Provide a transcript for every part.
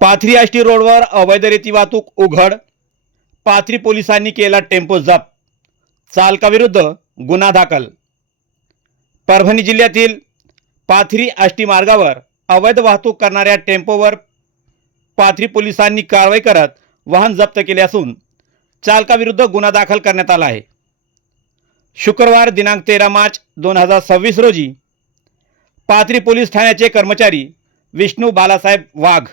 पाथरी आष्टी रोडवर अवैध रेती वाहतूक उघड। पाथरी पोलिसांनी केला टेम्पो जप्त। चालकाविरुद्ध गुन्हा दाखल। परभणी जिल्ह्यातील पाथरी आष्टी मार्गावर अवैध वाहतूक करणाऱ्या टेम्पोवर पाथरी पोलिसांनी कारवाई करत वाहन जप्त केले असून चालकाविरुद्ध गुन्हा दाखल करण्यात आला आहे। शुक्रवार दिनांक 13 मार्च 2026 रोजी पाथरी पोलीस ठाण्याचे कर्मचारी विष्णू बालासाहेब वाघ,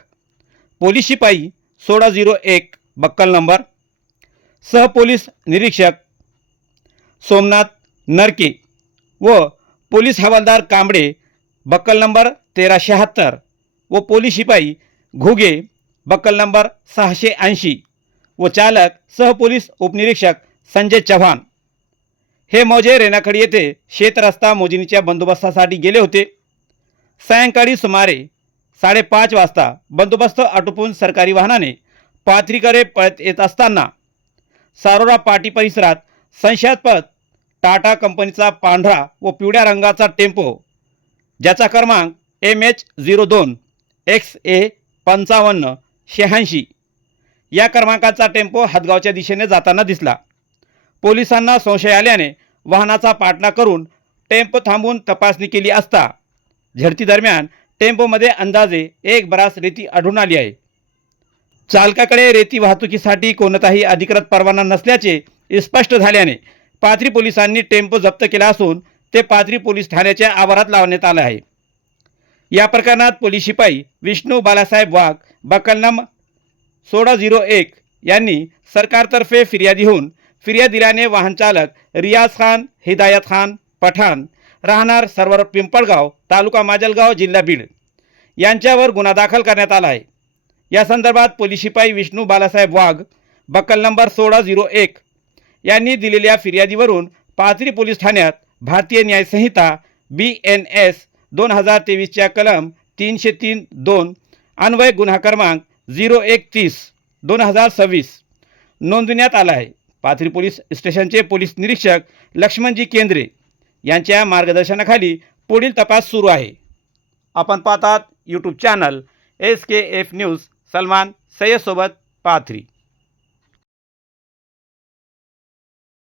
पोलीस शिपाई 1601 बक्कल नंबर, सह पोलीस निरीक्षक सोमनाथ नरके व पोलीस हवालदार कांबळे बक्कल नंबर 1376 व पोलीस शिपाई घुगे बक्कल नंबर 680 व चालक सह पोलीस उपनिरीक्षक संजय चव्हाण हे मौजे रेणाखडी येथे शेत रस्ता मोजणीच्या बंदोबस्तासाठी गेले होते। सायंकाळी सुमारे 5:30 वाजता बंदोबस्त आटोपून सरकारी वाहनाने पाथरीकडे पळत येत असताना सारोरा पाटी परिसरात संशयास्पद टाटा कंपनीचा पांढरा व पिवळ्या रंगाचा टेम्पो ज्याचा क्रमांक MH02 XA 5586 या क्रमांकाचा टेम्पो हदगावच्या दिशेने जाताना दिसला। पोलिसांना संशय आल्याने वाहनाचा पाठलाग करून टेम्पो थांबवून तपासणी केली असता झडती दरम्यान टेम्पोमध्ये अंदाजे 1 बरास रेती आढळून आली आहे। चालकाकडे रेती वाहतुकीसाठी कोणताही अधिकृत परवाना नसल्याचे स्पष्ट झाल्याने पाथरी पोलिसांनी टेम्पो जप्त केला असून ते पाथरी पोलीस ठाण्याच्या आवारात लावण्यात आले आहे। या प्रकरणात पोलीस शिपाई विष्णू बालासाहेब वाघ बक्कल नंबर 1601 यांनी सरकारतर्फे फिर्यादी होऊन फिर्याद दिल्याने वाहन चालक रियाज खान हिदायत खान पठाण राहणार सरवर पिंपळगाव तालुका माजलगाव जिल्हा बीड यांच्यावर गुन्हा दाखल करण्यात आला आहे। या संदर्भात पोलीस शिपाई विष्णू बालासाहेब वाघ बक्कल नंबर 1601 यांनी दिलेल्या फिर्यादीवरून पाथरी पोलीस ठाण्यात भारतीय न्याय संहिता BNS 2023 च्या कलम 303(2) अन्वय गुन्हा क्रमांक 0130/2026 नोंदविण्यात आला आहे। पाथरी पोलीस स्टेशनचे पोलीस निरीक्षक लक्ष्मणजी केंद्रे यांच्या मार्गदर्शनाखाली पुढील तपास सुरू आहे। आपण पाहतात YouTube channel SKF news. Salman Sayyed सोबत पाथरी।